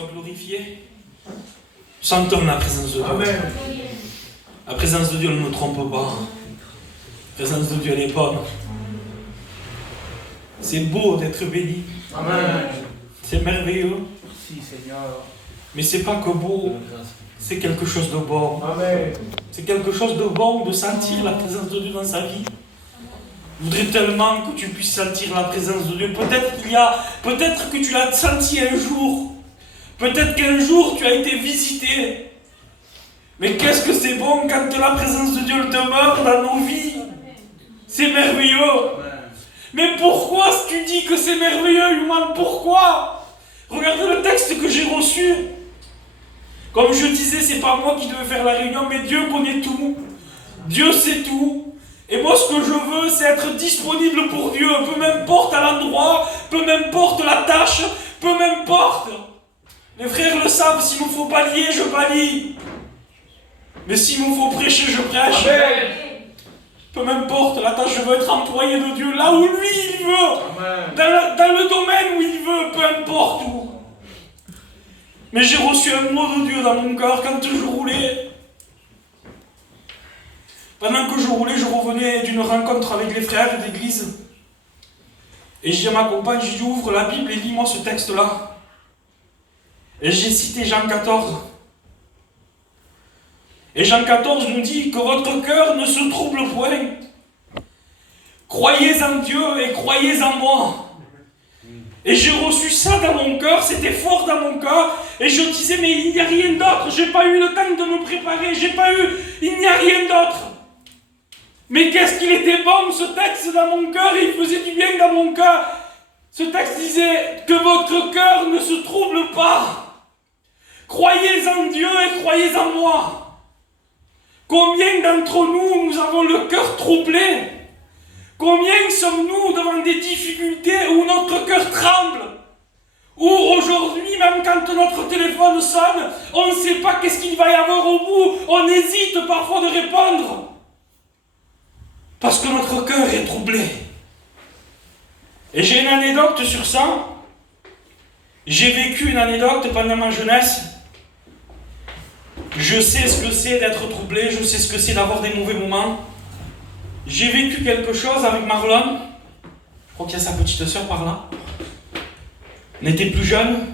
soit glorifié. Chantons la présence de Dieu. Amen. La présence de Dieu ne nous trompe pas. La présence de Dieu elle est bonne. C'est beau d'être béni. Amen. C'est merveilleux. Merci Seigneur. Mais c'est pas que beau. C'est quelque chose de bon. Amen. C'est quelque chose de bon de sentir la présence de Dieu dans sa vie. Je voudrais tellement que tu puisses sentir la présence de Dieu. Peut-être que tu l'as senti un jour. Peut-être qu'un jour tu as été visité. Mais qu'est-ce que c'est bon quand la présence de Dieu demeure dans nos vies. C'est merveilleux. Mais pourquoi tu dis que c'est merveilleux, Human? Pourquoi? Regardez le texte que j'ai reçu. Comme je disais, c'est pas moi qui devais faire la réunion, mais Dieu connaît tout. Dieu sait tout. Et moi, ce que je veux, c'est être disponible pour Dieu. Peu m'importe à l'endroit, peu m'importe la tâche, peu m'importe. Les frères le savent, s'il me faut balayer, je balaye. Mais s'il me faut prêcher, je prêche. Amen. Peu m'importe la tâche, je veux être employé de Dieu là où lui il veut. Amen. Dans le domaine où il veut, peu importe où. Mais j'ai reçu un mot de Dieu dans mon cœur quand je roulais. Pendant que je roulais, je revenais d'une rencontre avec les frères d'église. Et j'ai dit à ma compagne, j'ai dit ouvre la Bible et lis-moi ce texte-là. Et j'ai cité Jean 14. Et Jean 14 nous dit que votre cœur ne se trouble point. Croyez en Dieu et croyez en moi. Et j'ai reçu ça dans mon cœur, c'était fort dans mon cœur. Et je disais, mais il n'y a rien d'autre. J'ai pas eu le temps de me préparer. Il n'y a rien d'autre. Mais qu'est-ce qu'il était bon ce texte dans mon cœur. Il faisait du bien dans mon cœur. Ce texte disait que votre cœur ne se trouble pas. Croyez en Dieu et croyez en moi. Combien d'entre nous avons le cœur troublé? Combien sommes-nous devant des difficultés où notre cœur tremble? Où aujourd'hui, même quand notre téléphone sonne, on ne sait pas qu'est-ce qu'il va y avoir au bout. On hésite parfois de répondre. Parce que notre cœur est troublé. Et j'ai une anecdote sur ça. J'ai vécu une anecdote pendant ma jeunesse. Je sais ce que c'est d'être troublé, je sais ce que c'est d'avoir des mauvais moments. J'ai vécu quelque chose avec Marlon. Je crois qu'il y a sa petite sœur par là. On était plus jeunes.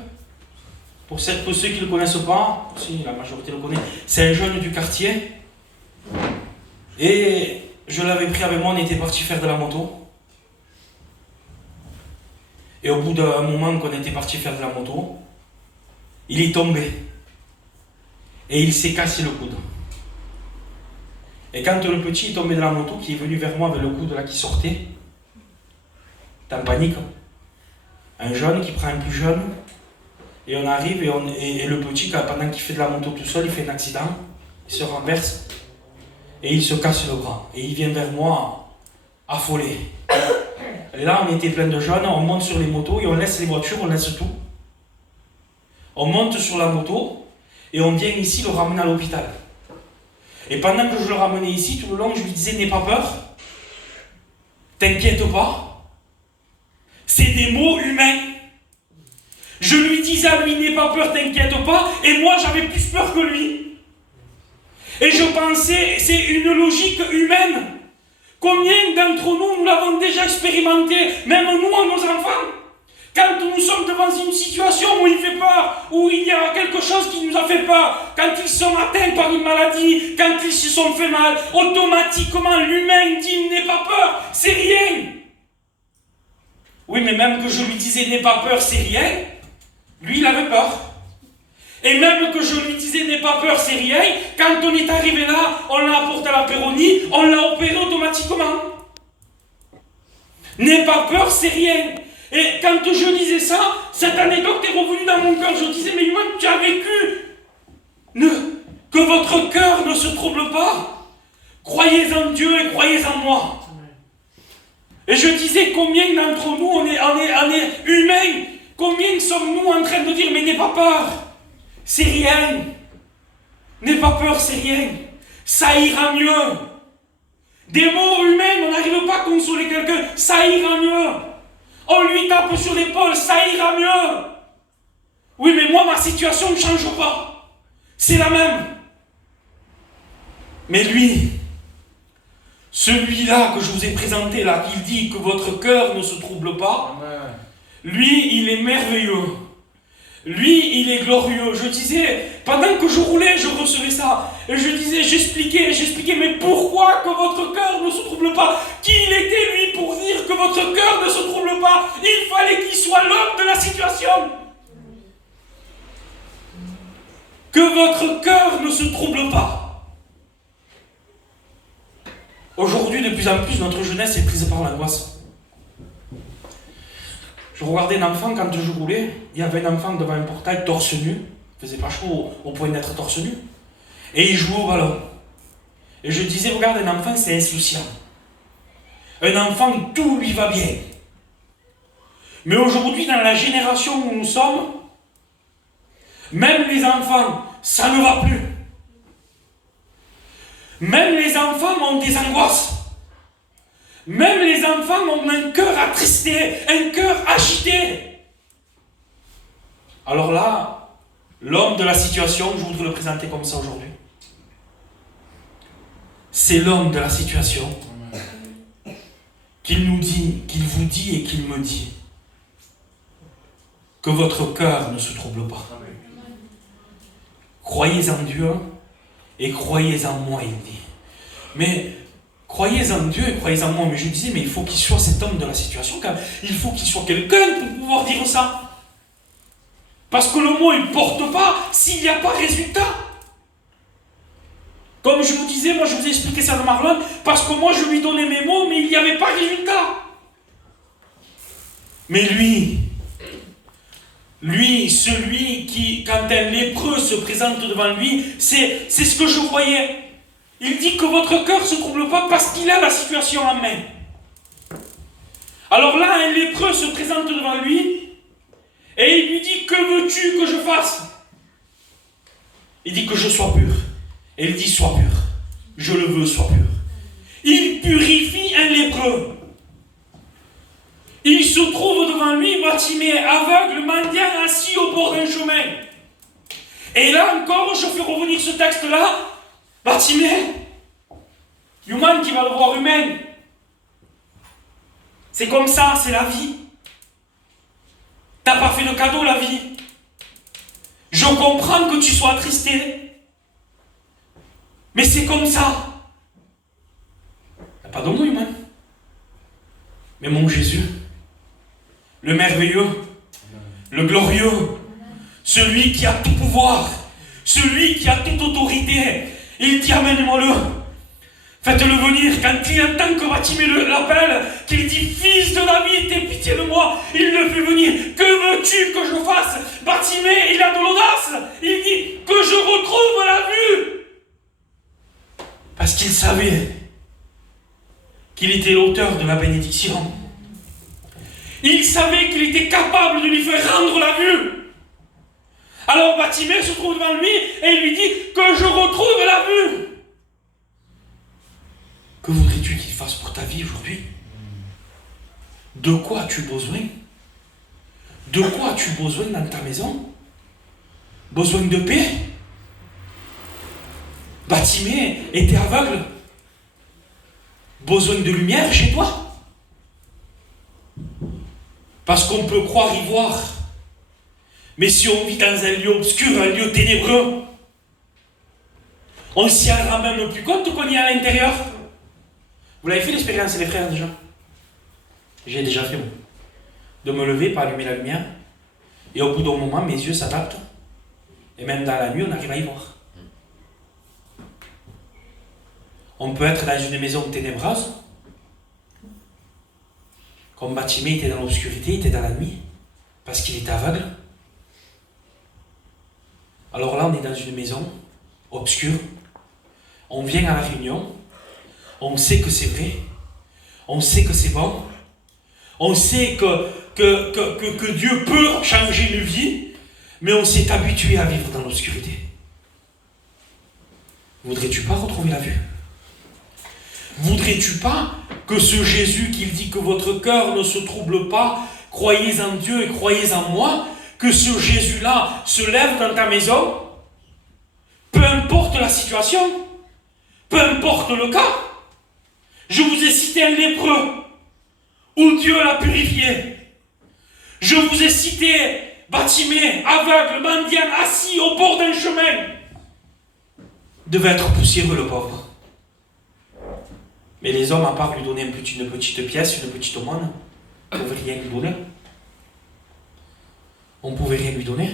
Pour ceux qui ne le connaissent pas, si la majorité le connaît, c'est un jeune du quartier. Et je l'avais pris avec moi, on était parti faire de la moto. Et au bout d'un moment qu'on était parti faire de la moto, il est tombé. Et il s'est cassé le coude. Et quand le petit est tombé de la moto, qui est venu vers moi avec le coude là qui sortait, t'es en panique. Un jeune qui prend un plus jeune, et on arrive, et le petit, pendant qu'il fait de la moto tout seul, il fait un accident, il se renverse, et il se casse le bras. Et il vient vers moi, affolé. Et là, on était plein de jeunes, on monte sur les motos, et on laisse les voitures, on laisse tout. On monte sur la moto, et on vient ici le ramener à l'hôpital. Et pendant que je le ramenais ici, tout le long, je lui disais, n'aie pas peur. T'inquiète pas. C'est des mots humains. Je lui disais à lui, n'aie pas peur, t'inquiète pas. Et moi, j'avais plus peur que lui. Et je pensais, c'est une logique humaine. Combien d'entre nous l'avons déjà expérimenté, même nous, à nos enfants? Quand nous sommes devant une situation où il fait peur, où il y a quelque chose qui nous a fait peur, quand ils sont atteints par une maladie, quand ils se sont fait mal, automatiquement l'humain dit n'aie pas peur, c'est rien. Oui, mais même que je lui disais n'aie pas peur, c'est rien, lui il avait peur. Et même que je lui disais n'aie pas peur, c'est rien, quand on est arrivé là, on l'a apporté à la péronie, on l'a opéré automatiquement. N'aie pas peur, c'est rien. Et quand je disais ça, cette anecdote est revenue dans mon cœur. Je disais, mais Human, tu as vécu que votre cœur ne se trouble pas. Croyez en Dieu et croyez en moi. Et je disais, combien d'entre nous, on est humains, combien sommes-nous en train de dire, mais n'aie pas peur, c'est rien. N'aie pas peur, c'est rien. Ça ira mieux. Des mots humains, on n'arrive pas à consoler quelqu'un, ça ira mieux. On lui tape sur l'épaule, ça ira mieux. Oui, mais moi, ma situation ne change pas. C'est la même. Mais lui, celui-là que je vous ai présenté là, qui dit que votre cœur ne se trouble pas, Amen. lui, il est merveilleux. Lui, il est glorieux. Je disais, pendant que je roulais, je recevais ça. Et je disais, j'expliquais, mais pourquoi que votre cœur ne se trouble pas? Qui il était, lui, pour dire que votre cœur ne se trouble pas? Il fallait qu'il soit l'homme de la situation. Que votre cœur ne se trouble pas. Aujourd'hui, de plus en plus, notre jeunesse est prise par l'angoisse. Je regardais un enfant quand je roulais, il y avait un enfant devant un portail torse nu, il faisait pas chaud au point d'être torse nu, et il jouait au ballon. Et je disais, regarde, un enfant c'est insouciant. Un enfant, tout lui va bien. Mais aujourd'hui, dans la génération où nous sommes, même les enfants, ça ne va plus. Même les enfants ont des angoisses. Même les enfants ont un cœur attristé, un cœur agité. Alors là, l'homme de la situation, je voudrais le présenter comme ça aujourd'hui. C'est l'homme de la situation qu'il nous dit, qu'il vous dit et qu'il me dit que votre cœur ne se trouble pas. Croyez en Dieu et croyez en moi, il dit. Mais croyez en Dieu et croyez en moi. Mais je disais, mais il faut qu'il soit cet homme de la situation, car il faut qu'il soit quelqu'un pour pouvoir dire ça. Parce que le mot, il ne porte pas s'il n'y a pas résultat. Comme je vous disais, moi je vous ai expliqué ça de Marlon, parce que moi je lui donnais mes mots, mais il n'y avait pas résultat. Mais lui, celui qui, quand un lépreux se présente devant lui, c'est ce que je voyais. Il dit que votre cœur ne se trouble pas parce qu'il a la situation en main. Alors là, un lépreux se présente devant lui et il lui dit, que veux-tu que je fasse? Il dit que je sois pur. Et il dit, sois pur. Je le veux, sois pur. Il purifie un lépreux. Il se trouve devant lui, Bartimée, aveugle, mendiant, assis au bord d'un chemin. Et là encore, je fais revenir ce texte-là. Bartimée, humain qui va le voir humain. C'est comme ça, c'est la vie. T'as pas fait de cadeau, la vie. Je comprends que tu sois attristé. Mais c'est comme ça. T'as pas de mot humain. Mais mon Jésus, le merveilleux, le glorieux, celui qui a tout pouvoir, celui qui a toute autorité, il dit, amène-moi-le. Faites-le venir. Quand il entend que Bartimée l'appelle, qu'il dit, fils de David, aie pitié de moi, il le fait venir. Que veux-tu que je fasse? Bartimée, il a de l'audace. Il dit, que je retrouve la vue. Parce qu'il savait qu'il était l'auteur de la bénédiction. Il savait qu'il était capable de lui faire rendre la vue. Alors Bartimée se trouve devant lui et il lui dit, que je retrouve la vue. Que voudrais-tu qu'il fasse pour ta vie aujourd'hui? De quoi as-tu besoin? De quoi as-tu besoin dans ta maison? Besoin de paix? Bartimée était aveugle. Besoin de lumière chez toi? Parce qu'on peut croire y voir. Mais si on vit dans un lieu obscur, un lieu ténébreux, on s'y rendra même plus compte qu'on y est à l'intérieur. Vous l'avez fait l'expérience, les frères, déjà? J'ai déjà fait, moi. De me lever, pas allumer la lumière, et au bout d'un moment, mes yeux s'adaptent, et même dans la nuit, on arrive à y voir. On peut être dans une maison ténébreuse, comme Bartimée était dans l'obscurité, il était dans la nuit, parce qu'il était aveugle. Alors là, on est dans une maison obscure, on vient à la réunion, on sait que c'est vrai, on sait que c'est bon, on sait que Dieu peut changer une vie, mais on s'est habitué à vivre dans l'obscurité. Voudrais-tu pas retrouver la vue? Voudrais-tu pas que ce Jésus qui dit que votre cœur ne se trouble pas, croyez en Dieu et croyez en moi, que ce Jésus-là se lève dans ta maison, peu importe la situation, peu importe le cas. Je vous ai cité un lépreux, où Dieu l'a purifié. Je vous ai cité Bartimée, aveugle, mendiant, assis au bord d'un chemin. Devait être poussiéreux le pauvre. Mais les hommes, à part lui donner une petite pièce, une petite aumône, on ne pouvait rien lui donner. On ne pouvait rien lui donner.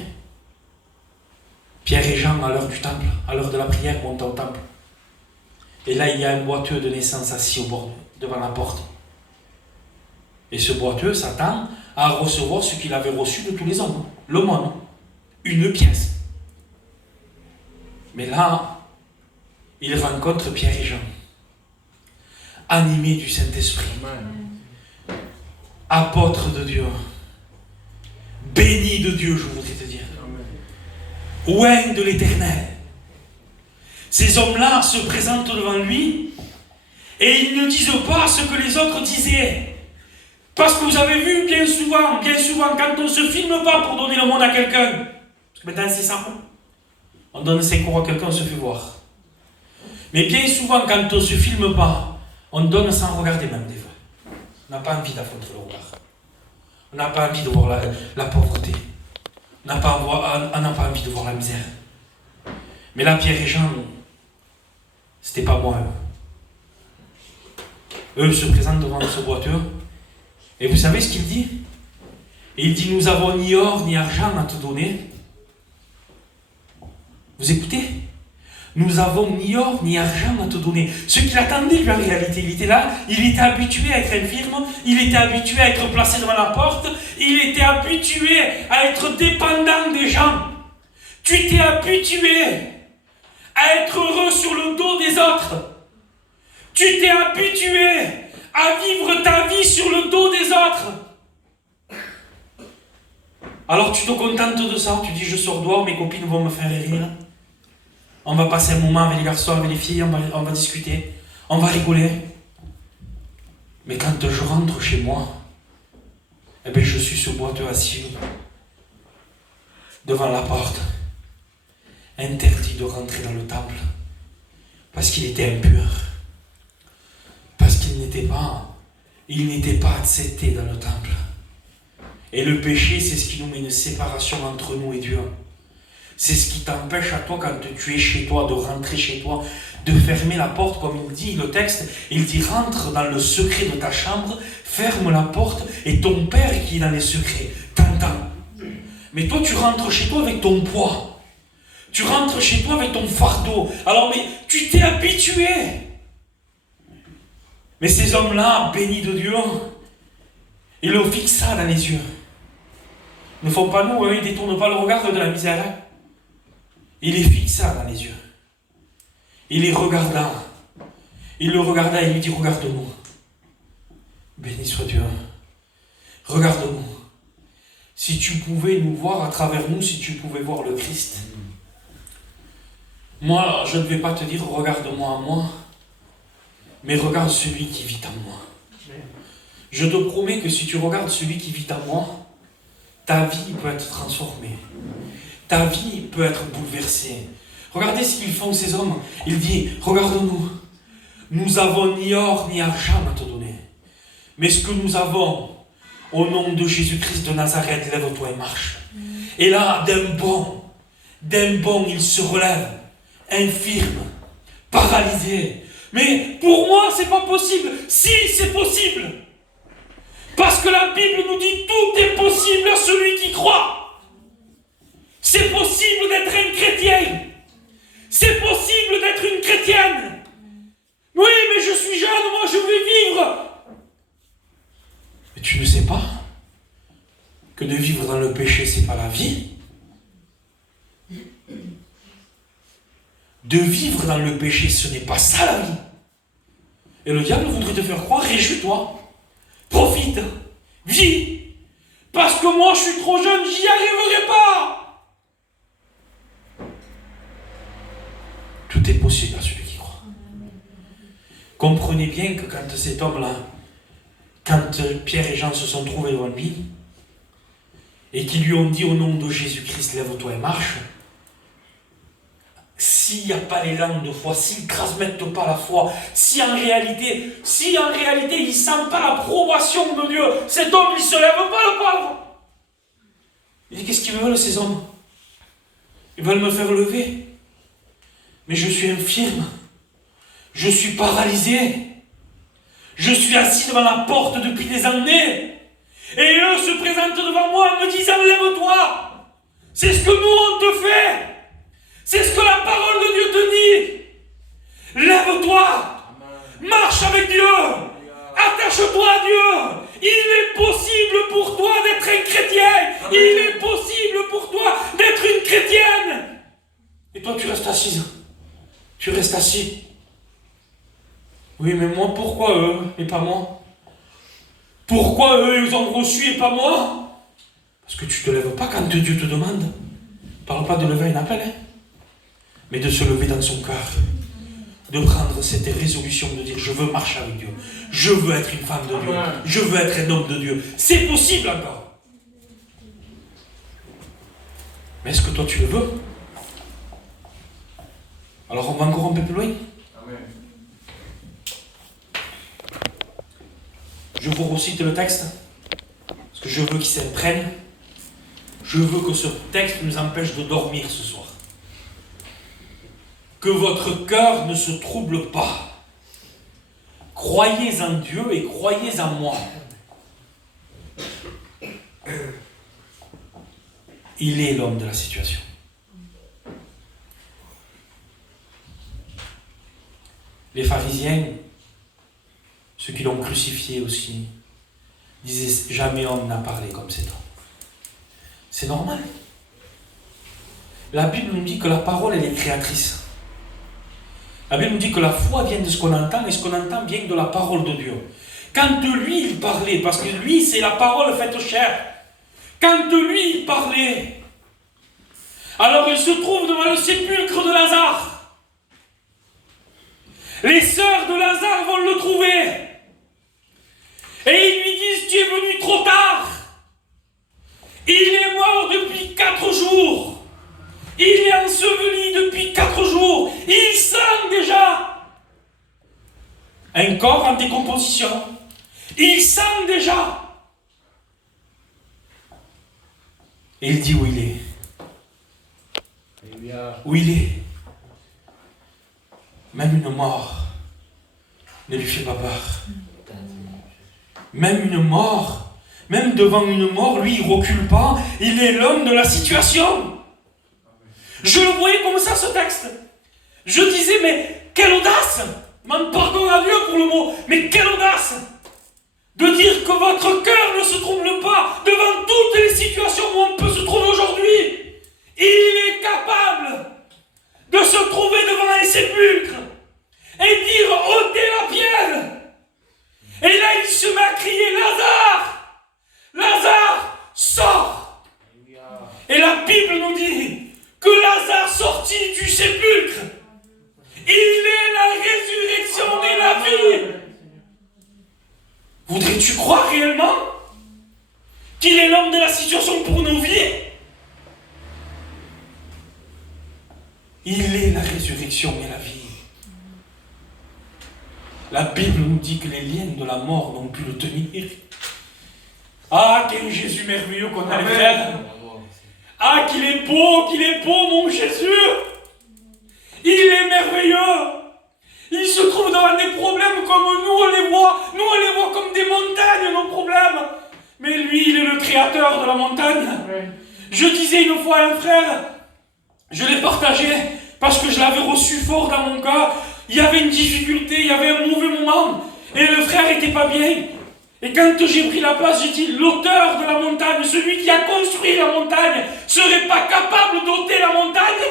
Pierre et Jean, à l'heure du temple, à l'heure de la prière, montent au temple. Et là, il y a un boiteux de naissance assis au bord, devant la porte. Et ce boiteux s'attend à recevoir ce qu'il avait reçu de tous les hommes. L'aumône. Une pièce. Mais là, il rencontre Pierre et Jean. Animés du Saint-Esprit. Apôtres de Dieu. Bénis de Dieu, je voudrais te dire. Oint de l'Éternel. Ces hommes-là se présentent devant lui et ils ne disent pas ce que les autres disaient. Parce que vous avez vu bien souvent, quand on ne se filme pas pour donner le monde à quelqu'un, parce que maintenant c'est ça, on donne 5 euros à quelqu'un, on se fait voir. Mais bien souvent, quand on ne se filme pas, on donne sans regarder même des fois. On n'a pas envie d'affronter le regard. On n'a pas envie de voir la pauvreté. On n'a pas envie de voir la misère. Mais là, Pierre et Jean, c'était pas moi. Eux se présentent devant ce boiteux. Et vous savez ce qu'il dit? Il dit, nous n'avons ni or ni argent à te donner. Vous écoutez? Nous n'avons ni or ni argent à te donner. Ce qu'il attendait, lui, en réalité, il était là, il était habitué à être infirme, il était habitué à être placé devant la porte, il était habitué à être dépendant des gens. Tu t'es habitué à être heureux sur le dos des autres. Tu t'es habitué à vivre ta vie sur le dos des autres. Alors tu te contentes de ça, tu dis je sors dehors, mes copines vont me faire rire. On va passer un moment avec les garçons, avec les filles, on va discuter, on va rigoler. Mais quand je rentre chez moi, eh bien je suis ce boiteux assis devant la porte, interdit de rentrer dans le temple, parce qu'il était impur, parce qu'il n'était pas accepté dans le temple. Et le péché, c'est ce qui nous met une séparation entre nous et Dieu. C'est ce qui t'empêche à toi, quand tu es chez toi, de rentrer chez toi, de fermer la porte, comme il dit le texte. Il dit, rentre dans le secret de ta chambre, ferme la porte, et ton Père qui est dans les secrets t'entend. Mais toi, tu rentres chez toi avec ton poids. Tu rentres chez toi avec ton fardeau. Alors, mais tu t'es habitué. Mais ces hommes-là, bénis de Dieu, ils le fixent ça dans les yeux. Ils ne font pas nous, ils ne détournent pas le regard de la misère. Il les fixa dans les yeux. Il les regarda. Il le regarda et lui dit, regarde-nous. Béni soit Dieu. Regarde-nous. Si tu pouvais nous voir à travers nous, si tu pouvais voir le Christ. Moi, je ne vais pas te dire, regarde-moi en moi, mais regarde celui qui vit en moi. Je te promets que si tu regardes celui qui vit en moi, ta vie peut être transformée. Ta vie peut être bouleversée. Regardez ce qu'ils font, ces hommes. Il dit, regarde-nous. Nous n'avons ni or ni argent à te donner. Mais ce que nous avons, au nom de Jésus-Christ de Nazareth, lève-toi et marche. Et là, d'un bond, il se relève, infirme, paralysé. Mais pour moi, c'est pas possible. Si, c'est possible. Parce que la Bible nous dit, tout est possible à celui qui croit. C'est possible d'être un chrétien. C'est possible d'être une chrétienne. Oui, mais je suis jeune, moi je vais vivre. Mais tu ne sais pas que de vivre dans le péché, c'est pas la vie. De vivre dans le péché, ce n'est pas ça la vie. Et le diable voudrait te faire croire, réjouis-toi, profite, vis. Parce que moi je suis trop jeune, j'y arriverai pas. Tout est possible à celui qui croit. Comprenez bien que quand cet homme-là, quand Pierre et Jean se sont trouvés devant lui, et qui lui ont dit au nom de Jésus-Christ, lève-toi et marche, s'il n'y a pas l'élan de foi, s'il ne transmette pas la foi, si en réalité il ne sent pas l'approbation de Dieu, cet homme, il ne se lève pas, le pauvre. Il dit, qu'est-ce qu'ils veulent, ces hommes? Ils veulent me faire lever. Mais je suis infirme. Je suis paralysé. Je suis assis devant la porte depuis des années. Et eux se présentent devant moi en me disant, lève-toi. C'est ce que nous, on te fait. C'est ce que la parole de Dieu te dit. Lève-toi. Marche avec Dieu. Attache-toi à Dieu. Il est possible pour toi d'être un chrétien. Il est possible pour toi d'être une chrétienne. Et toi, tu restes assise. Tu restes assis. Oui, mais moi, pourquoi eux et pas moi? Pourquoi eux, ils ont reçu et pas moi? Parce que tu ne te lèves pas quand Dieu te demande. Ne parle pas de lever un appel, hein, mais de se lever dans son cœur. De prendre cette résolution de dire, je veux marcher avec Dieu. Je veux être une femme de Dieu. Je veux être un homme de Dieu. C'est possible encore. Mais est-ce que toi, tu le veux? Alors on va encore un peu plus loin. Amen. Je vous recite le texte, parce que je veux qu'il s'imprègne. Je veux que ce texte nous empêche de dormir ce soir. Que votre cœur ne se trouble pas. Croyez en Dieu et croyez en moi. Il est l'homme de la situation. Les pharisiens, ceux qui l'ont crucifié aussi, disaient jamais homme n'a parlé comme cet homme. C'est normal. La Bible nous dit que la parole, elle est créatrice. La Bible nous dit que la foi vient de ce qu'on entend, et ce qu'on entend vient de la parole de Dieu. Quand lui, il parlait, parce que lui, c'est la parole faite chair. Quand lui, il parlait, alors il se trouve devant le sépulcre de Lazare. Les sœurs de Lazare vont le trouver. Et ils lui disent, tu es venu trop tard. Il est mort depuis 4 jours. Il est enseveli depuis 4 jours. Il sent déjà un corps en décomposition. Il sent déjà. Et il dit où il est. Où il est. Même une mort ne lui fait pas peur. Même une mort, même devant une mort, lui, il ne recule pas. Il est l'homme de la situation. Je le voyais comme ça, ce texte. Je disais, mais quelle audace! Pardon à Dieu pour le mot, mais quelle audace! De dire que votre cœur ne se trouble pas devant toutes les situations où on peut se trouver aujourd'hui. Il est capable de se trouver devant un sépulcre et dire, ôtez la pierre. Et là, il se met à crier, Lazare! Lazare, sors! Et la Bible nous dit que Lazare sortit du sépulcre. Il est la résurrection et la vie. Voudrais-tu croire réellement qu'il est l'homme de la situation pour nos vies? Il est la résurrection et la vie. La Bible nous dit que les liens de la mort n'ont pu le tenir. Ah, quel Jésus merveilleux qu'on a, les frères. Ah, qu'il est beau, mon Jésus. Il est merveilleux. Il se trouve devant des problèmes comme nous, on les voit. Nous, on les voit comme des montagnes, nos problèmes. Mais lui, il est le créateur de la montagne. Je disais une fois à un frère, je l'ai partagé parce que je l'avais reçu fort dans mon cœur. Il y avait une difficulté, il y avait un mauvais moment. Et le frère n'était pas bien. Et quand j'ai pris la place, j'ai dit, l'auteur de la montagne, celui qui a construit la montagne, serait pas capable d'ôter la montagne?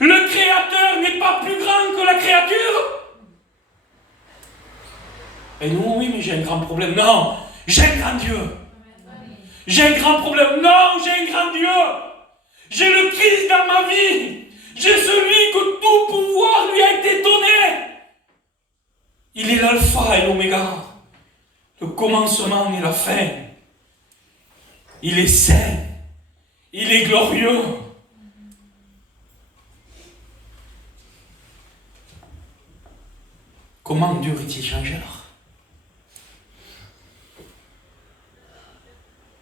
Le créateur n'est pas plus grand que la créature? Et nous, oui, mais j'ai un grand problème. Non, j'ai un grand Dieu. J'ai un grand problème. Non, j'ai un grand Dieu. J'ai le Christ dans ma vie. J'ai celui que tout pouvoir lui a été donné. Il est l'alpha et l'oméga, le commencement et la fin. Il est saint. Il est glorieux. Comment Dieu va-t-il changer alors?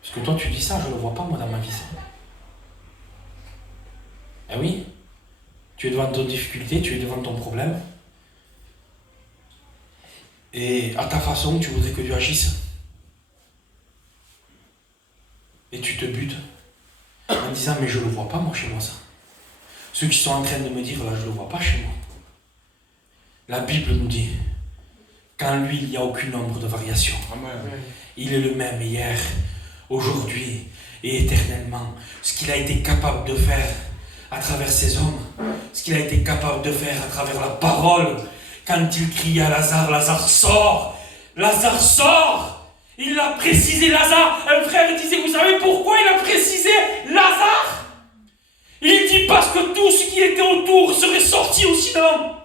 Parce que toi tu dis ça, je ne le vois pas moi dans ma vie ça. Eh oui, tu es devant ton difficulté, tu es devant ton problème. Et à ta façon, tu voudrais que Dieu agisse. Et tu te butes en disant, mais je ne le vois pas moi chez moi ça. Ceux qui sont en train de me dire, là je ne le vois pas chez moi. La Bible nous dit, qu'en lui il n'y a aucune ombre de variation. Amen. Il est le même hier, aujourd'hui et éternellement. Ce qu'il a été capable de faire à travers ses hommes, ce qu'il a été capable de faire à travers la parole, quand il criait à Lazare, Lazare sort, Lazare sort. Il l'a précisé, Lazare. Un frère disait, vous savez pourquoi il a précisé Lazare? Il dit parce que tout ce qui était autour serait sorti aussi d'homme.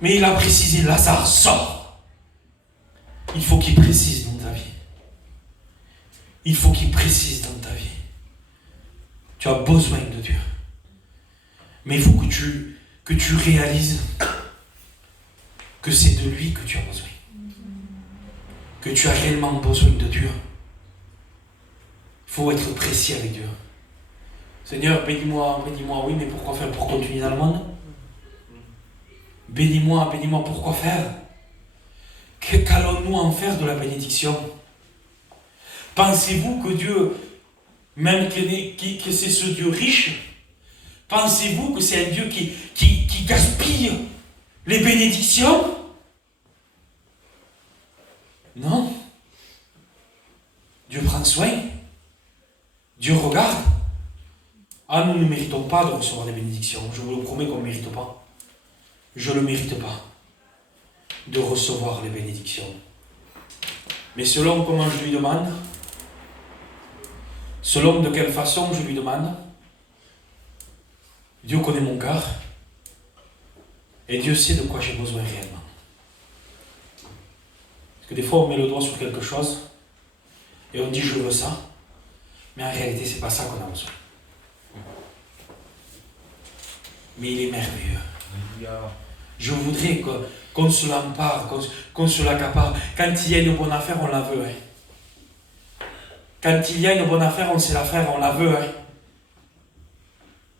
Mais il a précisé, Lazare sort. Il faut qu'il précise dans ta vie. Il faut qu'il précise dans ta vie. Tu as besoin de Dieu. Mais il faut que tu réalises que c'est de lui que tu as besoin. Que tu as réellement besoin de Dieu. Il faut être précis avec Dieu. Seigneur, bénis-moi, oui, mais pourquoi faire? Pour continuer dans le monde? Bénis-moi, pourquoi faire? Qu'allons-nous en faire de la bénédiction? Pensez-vous que Dieu, même que c'est ce Dieu riche, pensez-vous que c'est un Dieu qui gaspille les bénédictions? Non. Dieu prend soin. Dieu regarde. Ah, nous ne méritons pas de recevoir des bénédictions. Je vous le promets qu'on ne mérite pas. Je ne le mérite pas de recevoir les bénédictions. Mais selon comment je lui demande, selon de quelle façon je lui demande, Dieu connaît mon cœur et Dieu sait de quoi j'ai besoin réellement. Parce que des fois on met le doigt sur quelque chose et on dit je veux ça, mais en réalité c'est pas ça qu'on a besoin. Mais il est merveilleux. Je voudrais qu'on se l'empare, qu'on se l'accapare. Quand il y a une bonne affaire, on la veut. Hein. Quand il y a une bonne affaire, on sait la faire, on la veut.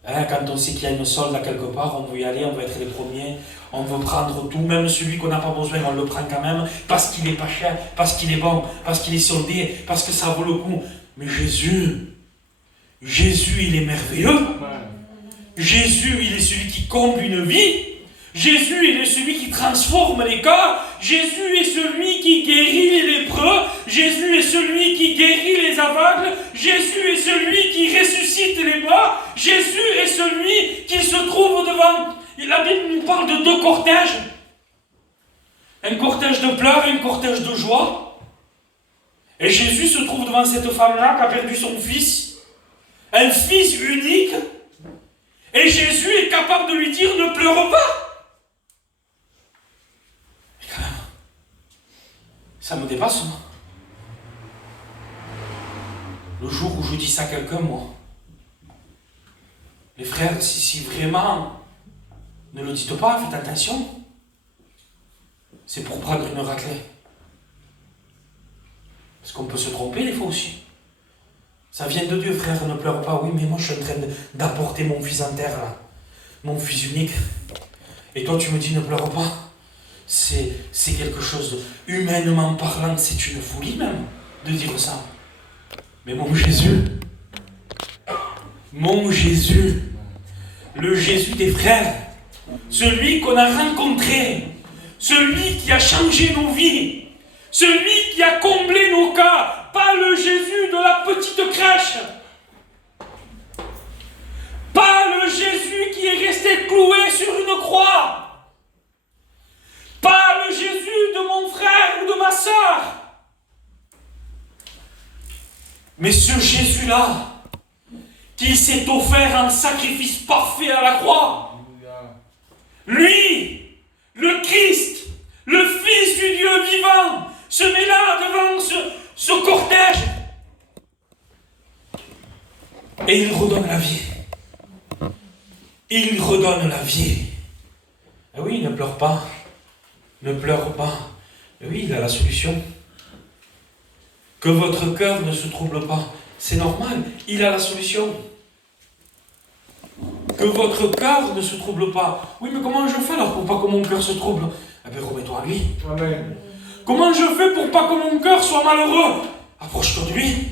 Hein, quand on sait qu'il y a une solde à quelque part, on veut y aller, on veut être les premiers, on veut prendre tout, même celui qu'on n'a pas besoin, on le prend quand même, parce qu'il est pas cher, parce qu'il est bon, parce qu'il est soldé, parce que ça vaut le coup. Mais Jésus, il est merveilleux. Jésus, il est celui qui comble une vie. Jésus, il est celui qui transforme les cas. Jésus est celui qui guérit les lépreux. Jésus est celui qui guérit les aveugles. Jésus est celui qui ressuscite les morts. Jésus est celui qui se trouve devant. La Bible nous parle de deux cortèges. Un cortège de pleurs et un cortège de joie. Et Jésus se trouve devant cette femme-là qui a perdu son fils. Un fils unique. Et Jésus est capable de lui dire ne pleure pas. Mais quand même, ça me dépasse, moi. Le jour où je dis ça à quelqu'un, moi, les frères, si vraiment, ne le dites pas, faites attention. C'est pour prendre une raclée. Parce qu'on peut se tromper des fois aussi. Ça vient de Dieu, frère, ne pleure pas. Oui, mais moi, je suis en train d'apporter mon fils en terre, là. Mon fils unique. Et toi, tu me dis, ne pleure pas. C'est quelque chose, humainement parlant, c'est une folie même, de dire ça. Mais mon Jésus, le Jésus des frères, celui qu'on a rencontré, celui qui a changé nos vies, celui qui a comblé nos cas, pas le Jésus de la petite crèche, pas le Jésus qui est resté cloué sur une croix, pas le Jésus de mon frère ou de ma sœur, mais ce Jésus-là, qui s'est offert en sacrifice parfait à la croix, lui, le Christ, le Fils du Dieu vivant, se met là devant ce cortège. Et il redonne la vie. Il redonne la vie. Ah oui, ne pleure pas. Ne pleure pas. Ah oui, il a la solution. Que votre cœur ne se trouble pas. C'est normal, il a la solution. Que votre cœur ne se trouble pas. Oui, mais comment je fais alors pour pas que mon cœur se trouble? Eh bien, remets-toi à lui. Amen. Comment je fais pour pas que mon cœur soit malheureux? Approche-toi de lui.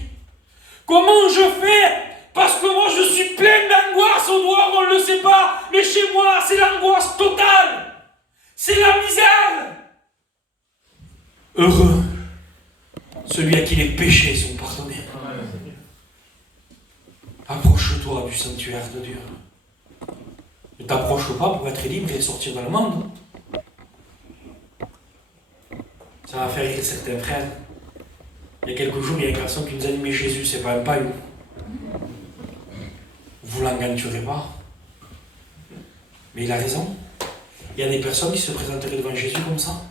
Comment je fais? Parce que moi je suis plein d'angoisse au dehors, on ne le sait pas, mais chez moi c'est l'angoisse totale. C'est la misère. Heureux celui à qui les péchés sont pardonnés. Approche-toi du sanctuaire de Dieu. Ne t'approche pas pour être libre et sortir dans le monde. Ça va faire rire certains frères. Il y a quelques jours, il y a une personne qui nous a dit, mais Jésus, c'est pas un paillou. Vous l'enganturez pas. Mais il a raison. Il y a des personnes qui se présenteraient devant Jésus comme ça.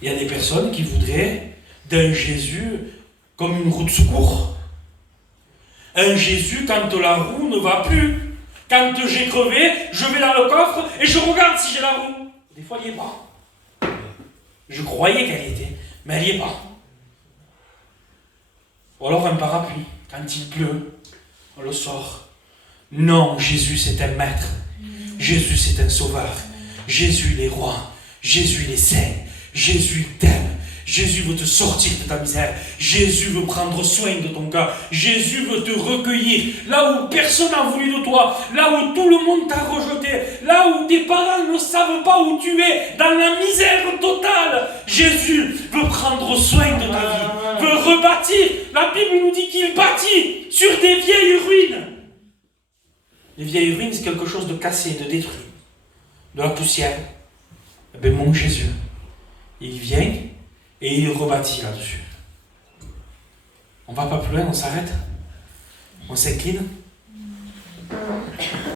Il y a des personnes qui voudraient d'un Jésus comme une roue de secours. Un Jésus quand la roue ne va plus. Quand j'ai crevé, je vais dans le coffre et je regarde si j'ai la roue. Des fois, elle n'y est pas. Je croyais qu'elle y était, mais elle n'y est pas. Ou alors un parapluie. Quand il pleut, on le sort. Non, Jésus c'est un maître. Jésus c'est un sauveur. Jésus il est roi. Jésus il est saint. Jésus il t'aime. Jésus veut te sortir de ta misère. Jésus veut prendre soin de ton cœur. Jésus veut te recueillir. Là où personne n'a voulu de toi. Là où tout le monde t'a rejeté. Là où tes parents ne savent pas où tu es. Dans la misère totale. Jésus veut prendre soin de ta vie. Veut rebâtir. La Bible nous dit qu'il bâtit sur des vieilles ruines. Les vieilles ruines, c'est quelque chose de cassé, de détruit. De la poussière. Eh bien, mon Jésus, il vient et il rebâtit là-dessus. On va pas plus loin, on s'arrête. On s'incline.